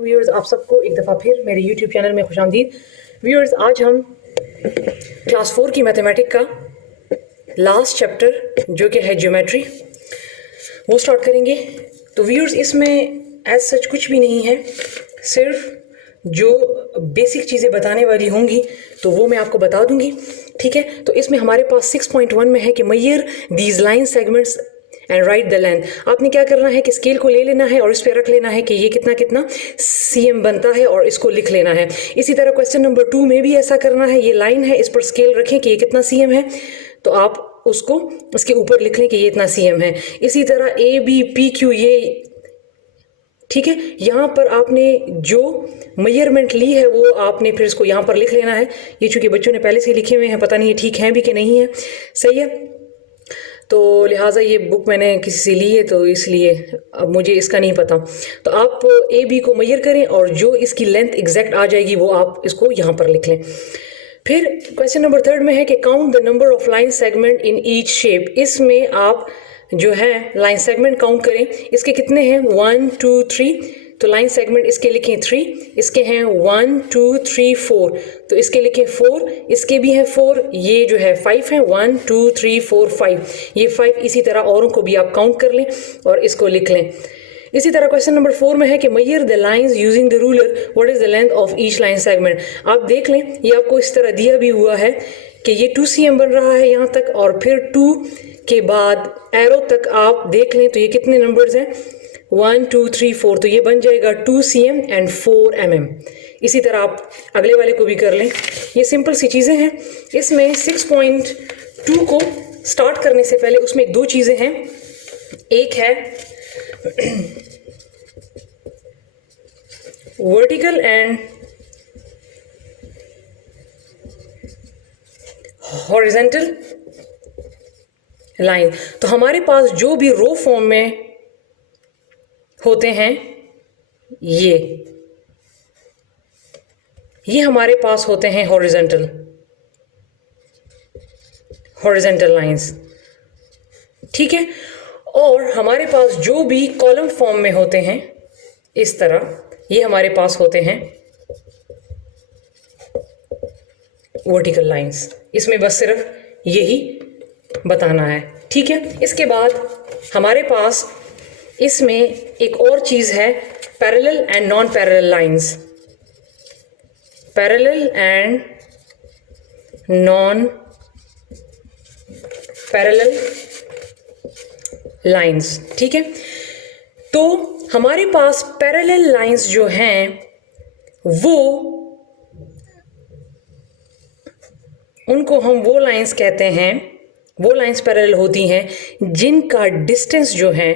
Viewers, आप सबको एक दफ़ा फिर मेरे YouTube चैनल में खुशामदीद। व्यूअर्स, आज हम क्लास 4 की मैथमेटिक का लास्ट चैप्टर जो कि है ज्योमेट्री वो स्टार्ट करेंगे। तो व्यूअर्स, इसमें एज सच कुछ भी नहीं है, सिर्फ जो बेसिक चीज़ें बताने वाली होंगी तो वो मैं आपको बता दूंगी, ठीक है। तो इसमें हमारे पास 6.1 में है कि measure these line segments and write the length. आपने क्या करना है कि स्केल को ले लेना है और इस पे रख लेना है कि ये कितना कितना cm बनता है और इसको लिख लेना है। इसी तरह क्वेश्चन नंबर 2 में भी ऐसा करना है। ये लाइन है, इस पर स्केल रखें कि ये कितना cm है, तो आप उसको इसके ऊपर लिख लें कि ये इतना cm है। इसी तरह ABPQ, ये ठीक है। यहाँ पर आपने जो मेजरमेंट ली है वो आपने फिर इसको यहाँ पर लिख लेना है। ये चूंकि बच्चों ने पहले से लिखे हुए हैं, पता नहीं ये ठीक है भी कि नहीं है, सही है। तो लिहाजा ये बुक मैंने किसी से ली है तो इसलिए अब मुझे इसका नहीं पता। तो आप ए बी को मेजर करें और जो इसकी लेंथ एग्जैक्ट आ जाएगी वो आप इसको यहाँ पर लिख लें। फिर क्वेश्चन नंबर 3 में है कि count the number of line segment in each shape. इसमें आप जो है लाइन सेगमेंट काउंट करें। इसके कितने हैं? 1 2 3। तो लाइन सेगमेंट इसके लिखें 3, इसके हैं 1 2 3 4, तो इसके लिखें 4, इसके भी हैं 4, ये जो है 5 है, 1 2 3 4 5, ये 5। इसी तरह औरों को भी आप काउंट कर लें और इसको लिख लें। इसी तरह क्वेश्चन नंबर 4 में है कि measure the lines using the ruler, what is the length of each line segment. आप देख लें, ये आपको इस तरह दिया भी हुआ है कि ये 2 cm बन रहा है यहाँ तक, और फिर 2 के बाद एरो तक आप देख लें तो ये कितने नंबर्स हैं? 1 2 3 4, तो ये बन जाएगा 2 cm एंड 4 mm। इसी तरह आप अगले वाले को भी कर लें। ये सिंपल सी चीज़ें हैं। इसमें 6.2 को स्टार्ट करने से पहले उसमें दो चीज़ें हैं। एक है वर्टिकल एंड हॉरिजॉन्टल लाइन। तो हमारे पास जो भी रो फॉर्म में होते हैं ये हमारे पास होते हैं हॉरिजॉन्टल लाइंस, ठीक है। और हमारे पास जो भी कॉलम फॉर्म में होते हैं इस तरह, ये हमारे पास होते हैं वर्टिकल लाइंस। इसमें बस सिर्फ यही बताना है, ठीक है। इसके बाद हमारे पास इसमें एक और चीज़ है, parallel and non parallel lines. Parallel and non parallel lines, ठीक है। तो हमारे पास पैरेलल लाइंस जो हैं वो, उनको हम वो लाइंस कहते हैं, वो लाइंस पैरेलल होती हैं जिनका डिस्टेंस जो है,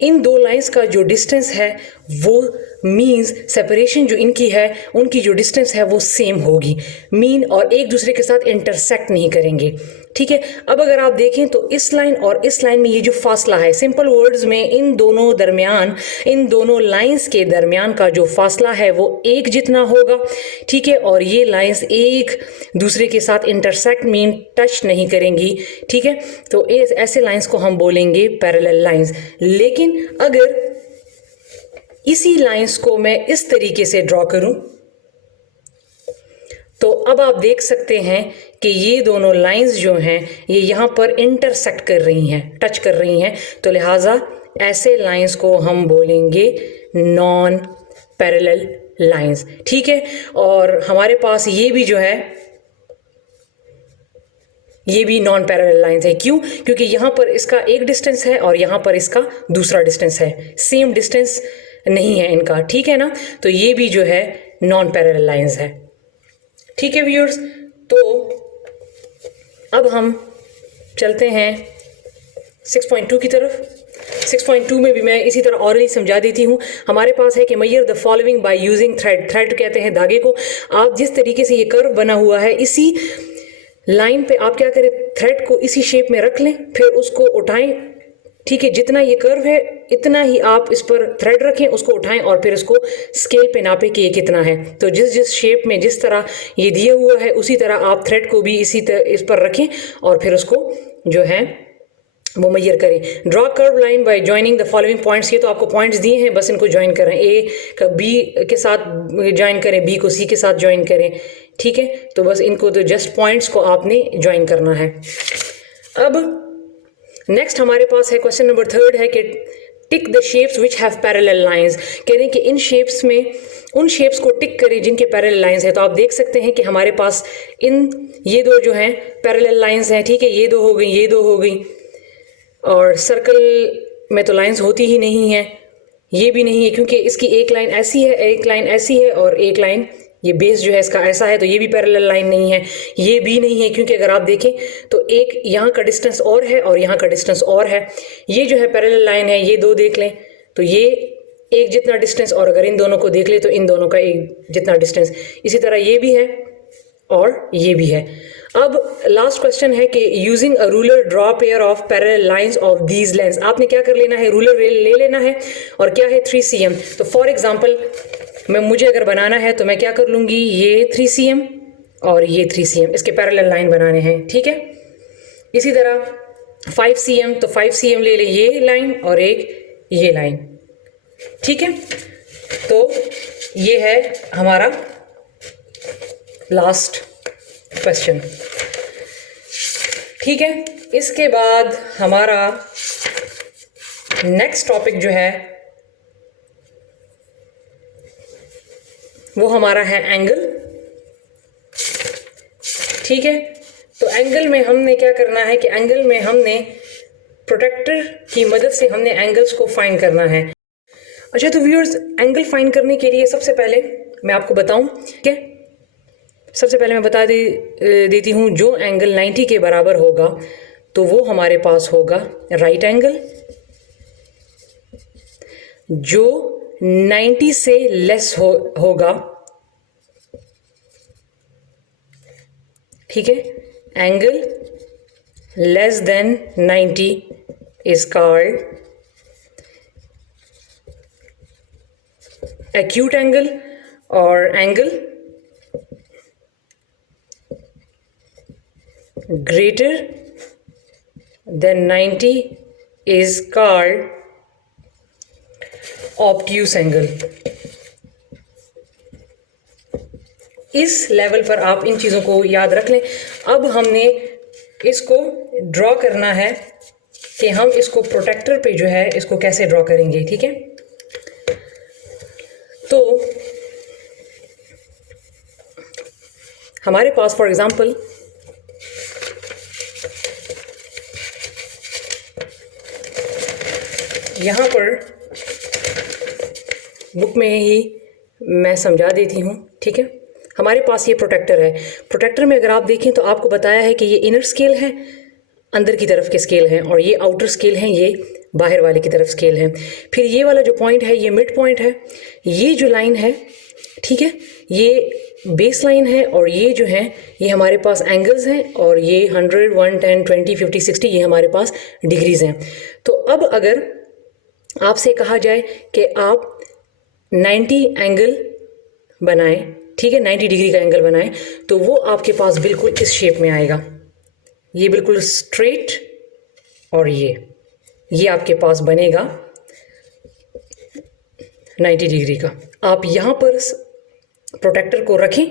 इन दो लाइंस का जो डिस्टेंस है वो मीन्स सेपरेशन जो इनकी है, उनकी जो डिस्टेंस है वो सेम होगी, मीन, और एक दूसरे के साथ इंटरसेक्ट नहीं करेंगे, ठीक है। अब अगर आप देखें तो इस लाइन और इस लाइन में ये जो फासला है, सिंपल वर्ड्स में इन दोनों लाइंस के दरमियान का जो फासला है वो एक जितना होगा, ठीक है। और ये लाइंस एक दूसरे के साथ इंटरसेक्ट मीन टच नहीं करेंगी, ठीक है। तो ऐसे लाइंस को हम बोलेंगे पैरेलल लाइंस। लेकिन अगर इसी लाइंस को मैं इस तरीके से ड्रॉ करूं तो अब आप देख सकते हैं कि ये दोनों लाइंस जो हैं ये यहाँ पर इंटरसेक्ट कर रही हैं, टच कर रही हैं। तो लिहाजा ऐसे लाइंस को हम बोलेंगे नॉन पैरेलल लाइंस, ठीक है। और हमारे पास ये भी जो है ये भी नॉन पैरेलल लाइंस है। क्यों? क्योंकि यहाँ पर इसका एक डिस्टेंस है और यहाँ पर इसका दूसरा डिस्टेंस है, सेम डिस्टेंस नहीं है इनका, ठीक है ना। तो ये भी जो है नॉन पैरेलल लाइंस है, ठीक है व्यूअर्स। तो अब हम चलते हैं 6.2 की तरफ। 6.2 में भी मैं इसी तरह ऑरली समझा देती हूँ। हमारे पास है कि measure the following by using thread. Thread कहते हैं धागे को। आप जिस तरीके से ये कर्व बना हुआ है, इसी लाइन पे आप क्या करें, थ्रेड को इसी शेप में रख लें, फिर उसको उठाएं, ठीक है। जितना ये कर्व है इतना ही आप इस पर थ्रेड रखें, उसको उठाएं और फिर इसको स्केल पे नापें कि ये कितना है। तो जिस शेप में जिस तरह ये दिया हुआ है उसी तरह आप थ्रेड को भी इस पर रखें और फिर उसको जो है वो मैयर करें। Draw curve line by joining the following points, ये तो आपको पॉइंट्स दिए हैं, बस इनको ज्वाइन करें। ए का बी के साथ ज्वाइन करें, बी को सी के साथ ज्वाइन करें, ठीक है। तो बस इनको तो जस्ट पॉइंट्स को आपने ज्वाइन करना है। अब नेक्स्ट हमारे पास है क्वेश्चन नंबर 3 है कि tick the shapes which have parallel lines. कह रहे हैं कि इन शेप्स में उन शेप्स को टिक करें जिनके पैरेलल लाइंस है। तो आप देख सकते हैं कि हमारे पास ये दो जो हैं पैरेलल लाइंस हैं, ठीक है। ये दो हो गई, ये दो हो गई, और सर्कल में तो लाइंस होती ही नहीं है, ये भी नहीं है क्योंकि इसकी एक लाइन ऐसी है, एक लाइन ऐसी है, और एक लाइन ये बेस जो है इसका ऐसा है, तो ये भी पैरेलल लाइन नहीं है, ये भी नहीं है क्योंकि अगर आप देखें तो एक यहाँ का डिस्टेंस और है और यहाँ का डिस्टेंस और है। ये जो है पैरेलल लाइन है, ये दो देख लें तो ये एक जितना डिस्टेंस, और अगर इन दोनों को देख लें तो इन दोनों का एक जितना डिस्टेंस। इसी तरह ये भी है और ये भी है। अब लास्ट क्वेश्चन है कि using a ruler draw pair of parallel lines of these lens. आपने क्या कर लेना है, रूलर ले लेना है, और क्या है 3 cm। तो फॉर एग्जांपल मुझे अगर बनाना है तो मैं क्या कर लूँगी, ये 3 cm और ये 3 cm, इसके पैरेलल लाइन बनाने हैं, ठीक है। इसी तरह 5 cm, तो 5 cm ले ले ये लाइन और एक ये लाइन, ठीक है। तो ये है हमारा लास्ट क्वेश्चन, ठीक है। इसके बाद हमारा नेक्स्ट टॉपिक जो है वो हमारा है एंगल, ठीक है। तो एंगल में हमने क्या करना है कि एंगल में हमने प्रोटेक्टर की मदद से हमने एंगल्स को फाइंड करना है। अच्छा, तो व्यूअर्स एंगल फाइंड करने के लिए सबसे पहले मैं आपको बताऊं कि सबसे पहले मैं बता देती हूँ, जो एंगल 90 के बराबर होगा तो वो हमारे पास होगा राइट एंगल। जो 90 से लेस होगा, ठीक है, angle less than 90 is called acute angle, और angle greater than 90 is called obtuse angle। इस लेवल पर आप इन चीज़ों को याद रख लें। अब हमने इसको ड्रॉ करना है कि हम इसको प्रोटेक्टर पे जो है इसको कैसे ड्रॉ करेंगे, ठीक है। तो हमारे पास फॉर एग्जांपल यहाँ पर बुक में ही मैं समझा देती हूँ, ठीक है। हमारे पास ये प्रोटेक्टर है। प्रोटेक्टर में अगर आप देखें तो आपको बताया है कि ये इनर स्केल है, अंदर की तरफ के स्केल हैं, और ये आउटर स्केल हैं, ये बाहर वाले की तरफ स्केल हैं। फिर ये वाला जो पॉइंट है ये मिड पॉइंट है। ये जो लाइन है, ठीक है, ये बेस लाइन है, और ये जो है ये हमारे पास एंगल्स हैं, और ये 100, 110, 20, 50, 60 ये हमारे पास डिग्रीज हैं। तो अब अगर आपसे कहा जाए कि आप 90 एंगल बनाएं, ठीक है, 90 डिग्री का एंगल बनाएं, तो वो आपके पास बिल्कुल इस शेप में आएगा, ये बिल्कुल स्ट्रेट, और ये आपके पास बनेगा 90 डिग्री का। आप यहाँ पर प्रोटेक्टर को रखें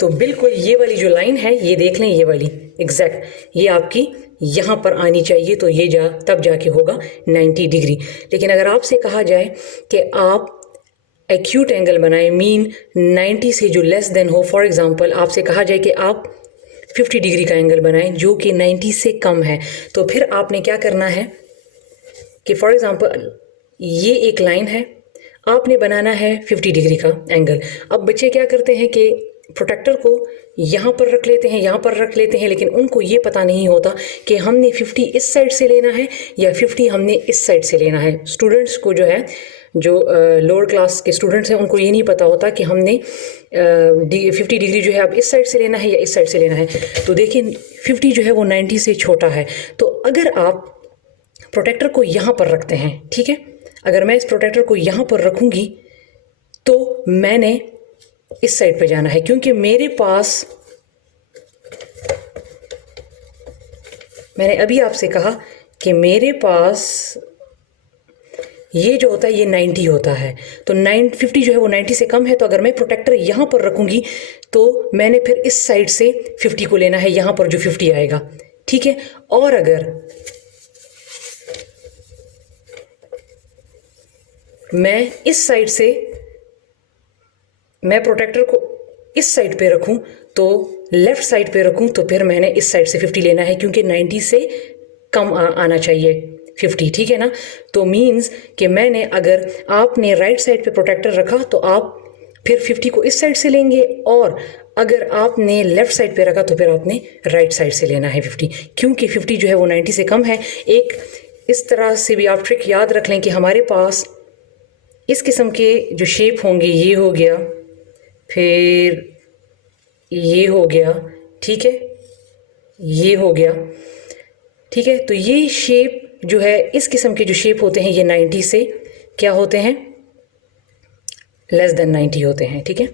तो बिल्कुल ये वाली जो लाइन है ये देख लें, ये वाली एग्जैक्ट ये आपकी यहाँ पर आनी चाहिए, तो ये तब जाके होगा 90 डिग्री। लेकिन अगर आपसे कहा जाए कि आप एक्यूट एंगल बनाएं, मीन 90 से जो लेस देन हो, फॉर एग्जांपल आपसे कहा जाए कि आप 50 डिग्री का एंगल बनाएं जो कि 90 से कम है, तो फिर आपने क्या करना है कि फॉर एग्जांपल ये एक लाइन है, आपने बनाना है 50 डिग्री का एंगल। अब बच्चे क्या करते हैं कि प्रोटेक्टर को यहाँ पर रख लेते हैं, यहाँ पर रख लेते हैं, लेकिन उनको ये पता नहीं होता कि हमने 50 इस साइड से लेना है या 50 हमने इस साइड से लेना है। स्टूडेंट्स को जो है, जो लोअर क्लास के स्टूडेंट्स हैं, उनको ये नहीं पता होता कि हमने 50 डिग्री जो है अब इस साइड से लेना है या इस साइड से लेना है। तो देखिए 50 जो है वो 90 से छोटा है। तो अगर आप प्रोटेक्टर को यहाँ पर रखते हैं, ठीक है, अगर मैं इस प्रोटेक्टर को यहाँ पर रखूँगी तो मैंने इस साइड पे जाना है, क्योंकि मेरे पास, मैंने अभी आपसे कहा कि मेरे पास ये जो होता है ये 90 होता है, तो 50 जो है वो 90 से कम है, तो अगर मैं प्रोटेक्टर यहाँ पर रखूँगी तो मैंने फिर इस साइड से 50 को लेना है, यहाँ पर जो 50 आएगा, ठीक है। और अगर मैं इस साइड से मैं प्रोटेक्टर को इस साइड पे रखूं, तो लेफ़्ट साइड पे रखूं, तो फिर मैंने इस साइड से 50 लेना है, क्योंकि 90 से कम आना चाहिए 50, ठीक है ना। तो मीन्स कि मैंने, अगर आपने राइट साइड पे प्रोटेक्टर रखा तो आप फिर 50 को इस साइड से लेंगे, और अगर आपने लेफ़्ट साइड पे रखा तो फिर आपने राइट साइड से लेना है 50, क्योंकि 50 जो है वो 90 से कम है। एक इस तरह से भी आप ट्रिक याद रख लें कि हमारे पास इस किस्म के जो शेप होंगे, ये हो गया, फिर ये हो गया, ठीक है, ये हो गया, ठीक है। तो ये शेप जो है, इस किस्म के जो शेप होते हैं ये 90 से क्या होते हैं, लेस देन 90 होते हैं, ठीक है,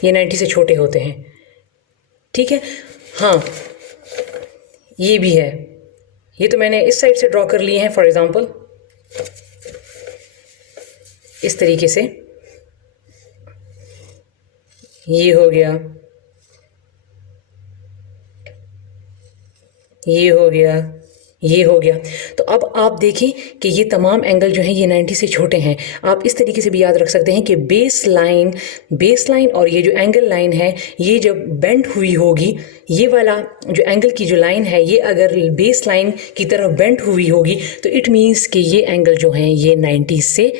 ये 90 से छोटे होते हैं, ठीक है। हाँ, ये भी है, ये तो मैंने इस साइड से ड्रॉ कर लिए हैं, फॉर एग्जांपल इस तरीके से, ये हो गया, ये हो गया, ये हो गया। तो अब आप देखें कि ये तमाम एंगल जो हैं ये 90 से छोटे हैं। आप इस तरीके से भी याद रख सकते हैं कि बेस लाइन और ये जो एंगल लाइन है, ये जब बेंड हुई होगी, ये वाला जो एंगल की जो लाइन है, ये अगर बेस लाइन की तरफ बेंड हुई होगी तो इट मीन्स कि ये एंगल जो हैं ये 90 से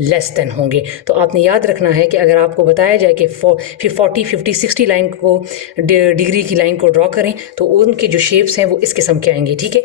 लेस देन होंगे। तो आपने याद रखना है कि अगर आपको बताया जाए कि 40, 50, 60 लाइन को, डिग्री की लाइन को ड्रॉ करें, तो उनके जो शेप्स हैं वो इस किस्म के आएंगे, ठीक है।